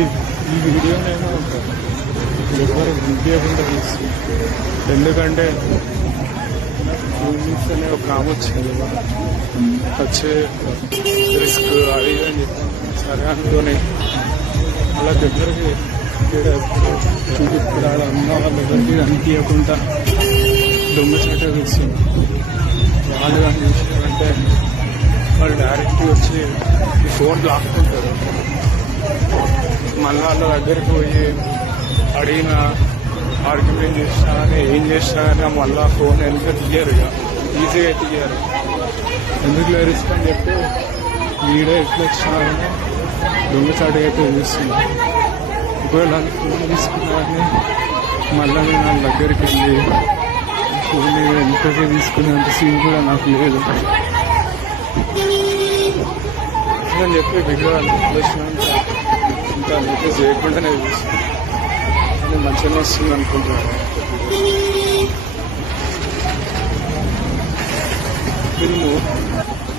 ఈ వీడియోనేమో ఎవరు విద్యాకుండా తీస్తుంది, ఎందుకంటే యూనిస్ అనే ఒక ఆమె వచ్చింది వచ్చే రిస్క్ అది అని చెప్పి సరే అనుకొని అలా దగ్గరికి చూపిప్పుడు అలా అన్న వాళ్ళ దగ్గరికి అనిపించకుండా దొంగచాట తీస్తుంది. వాళ్ళు కానీ చూసారంటే వాళ్ళు డైరెక్ట్ వచ్చి ఈ ఫోన్ లాక్కుంటారు. మళ్ళీ వాళ్ళ దగ్గరికి పోయి అడిగిన ఆర్గ్యుమెంట్ చేసినా కానీ ఏం చేసినా కానీ మళ్ళీ ఫోన్ వెనుక తీయరు, ఇక ఈజీగా తీయరు. ఎందుకు రిస్క్ అని చెప్పి వీడియో ఎట్లా వచ్చినా కానీ దొంగచాటుగా అయితే చూస్తుంది. ఒకవేళ ఫోన్ తీసుకున్నా కానీ మళ్ళీ నేను వాళ్ళ దగ్గరికి వెళ్ళి ఫోన్ వెనుకకే తీసుకునేంత సీన్ కూడా నాకు లేదు అని చెప్పి వీడియో వచ్చినంత ఇంకా నోటీస్ చేయకుండానే చూస్తుంది. మంచిగా వస్తుంది అనుకుంటున్నాను.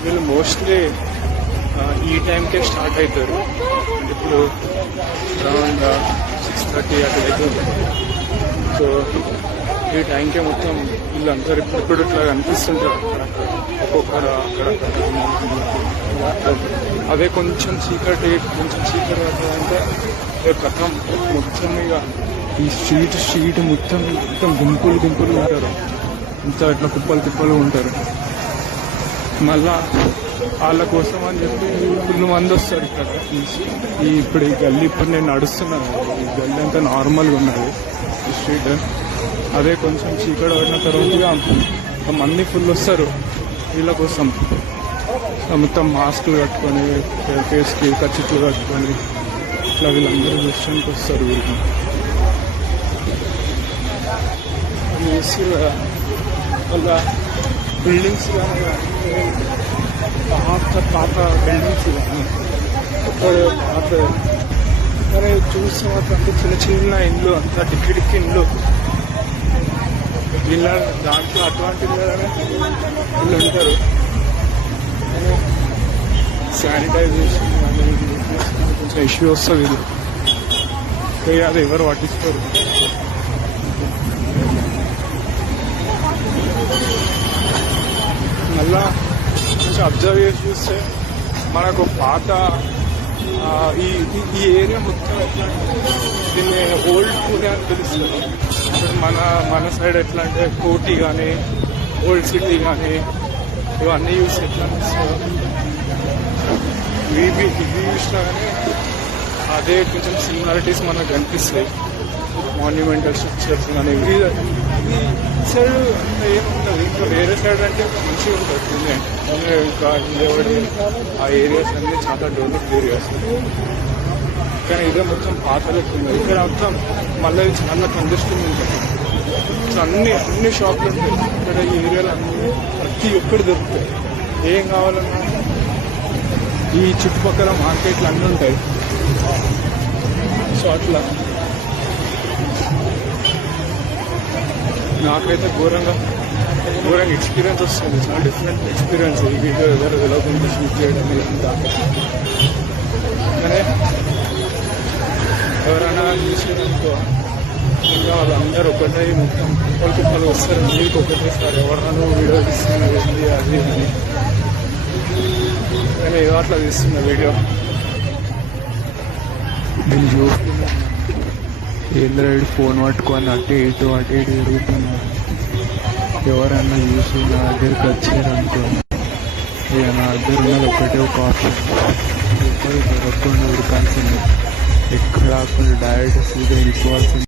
వీళ్ళు మోస్ట్లీ ఈ టైంకే స్టార్ట్ అవుతారు. అంటే ఇప్పుడు అరౌండ్ 6:30 అట్లా అవుతుంది. సో ఈ టైంకే మొత్తం వీళ్ళందరూ ఇప్పుడు ఇట్లా కనిపిస్తుంటారు ఒక్కొక్కరు అక్కడక్కడ. అదే కొంచెం చీకటి అంటే కథం మొత్తం ఇక ఈ స్ట్రీట్ మొత్తం గుంపులు ఉంటారు, ఇంత ఇట్లా కుప్పలు ఉంటారు. మళ్ళా వాళ్ళ కోసం అని చెప్పి ఫుల్ మంది వస్తారు ఇక్కడ. ఇప్పుడు ఈ గల్లీ ఇప్పుడు నేను నడుస్తున్నాను, ఈ గల్లీ అంతా నార్మల్గా ఉన్నది ఈ స్ట్రీట్. అదే కొంచెం చీకటి పడిన తర్వాత మంది ఫుల్ వస్తారు వీళ్ళ కోసం. మొత్తం మాస్కులు కట్టుకొని ఫేస్కి కచ్చిట్లు కట్టుకొని ఇట్లా వీళ్ళందరూ విషయానికి వస్తారు. వీళ్ళకి వాళ్ళ బిల్డింగ్స్ కానీ పాత బిల్డింగ్స్ కానీ పాత కానీ చూస్తే మాత్రం అంటే చిన్న ఇండ్లు, అంతా డిక్కి ఇండ్లు. వీళ్ళ దాంట్లో అటువంటి వీళ్ళు ఉంటారు. శానిటైజేషన్ కానీ కొంచెం ఇష్యూ వస్తుంది. ఇది అది ఎవరు పట్టిస్తారు. మళ్ళా కొంచెం అబ్జర్వ్ చేసి చూస్తే మనకు పాత ఈ ఏరియా మొత్తం ఎట్లా అంటే దీన్ని ఓల్డ్ పూణే అని పిలుస్తుంది. మన సైడ్ ఎట్లా అంటే కోటి కానీ ఓల్డ్ సిటీ కానీ ఇవన్నీ చూసి ఎట్లా అనిపిస్తుంది. ఇవి చూసినా కానీ అదే కొంచెం సిమిలారిటీస్ మనకు కనిపిస్తాయి. మాన్యుమెంటల్ స్ట్రక్చర్స్ కానీ ఈ సైడ్ అంటే ఏముంటుంది. ఇంకా వేరే సైడ్ అంటే మంచిగా ఉంటుంది. ఇంకా ఇంకేవాడి ఆ ఏరియాస్ అన్నీ చాలా డెవలప్డ్ ఏరియాస్. కానీ ఇదే మొత్తం పాతలకు ఉంది. ఇక్కడ మొత్తం మళ్ళీ చాలా కంజెస్టెడ్ ఉంటుంది. అన్ని షాపులు ఉంటాయి ఇక్కడ. ఈ ఏరియాలో అన్ని ప్రతి ఒక్కటి దొరుకుతాయి. ఏం కావాలన్నా ఈ చుట్టుపక్కల మార్కెట్లు అన్నీ ఉంటాయి. సో అట్లా నాకైతే ఘోరంగా ఎక్స్పీరియన్స్ వస్తుంది. చాలా డిఫరెంట్ ఎక్స్పీరియన్స్ ఈ వీడియో ఎవరు వెళ్ళకుండా షూట్ చేయడం ఇదంతా. కానీ ఎవరైనా చూసేదనుకో ఇంకా వాళ్ళందరూ ఒకటే మొత్తం కుప్పలు వస్తారు. మీకు ఒకటేసారి ఎవరైనా వీడియో తీస్తున్నారు ఏంది అది అని. కానీ ఏదో అట్లా తీస్తున్న వీడియో నేను చూస్తున్నాను. ఏంద్ర ఫోన్ పట్టుకొని అటు ఇటు తిరుగుతున్నాను. ఎవరన్నా చూసి నా దగ్గరికి వచ్చారనుకో, ఇక నా దగ్గర ఉన్నది ఒకటే ఒక ఆప్షన్, ఎక్కడ దొరకకుండా ఉడకాల్సింది. ఎక్కడ రాకుండా డైరెక్ట్ సీదా వెళ్ళిపోవాల్సింది.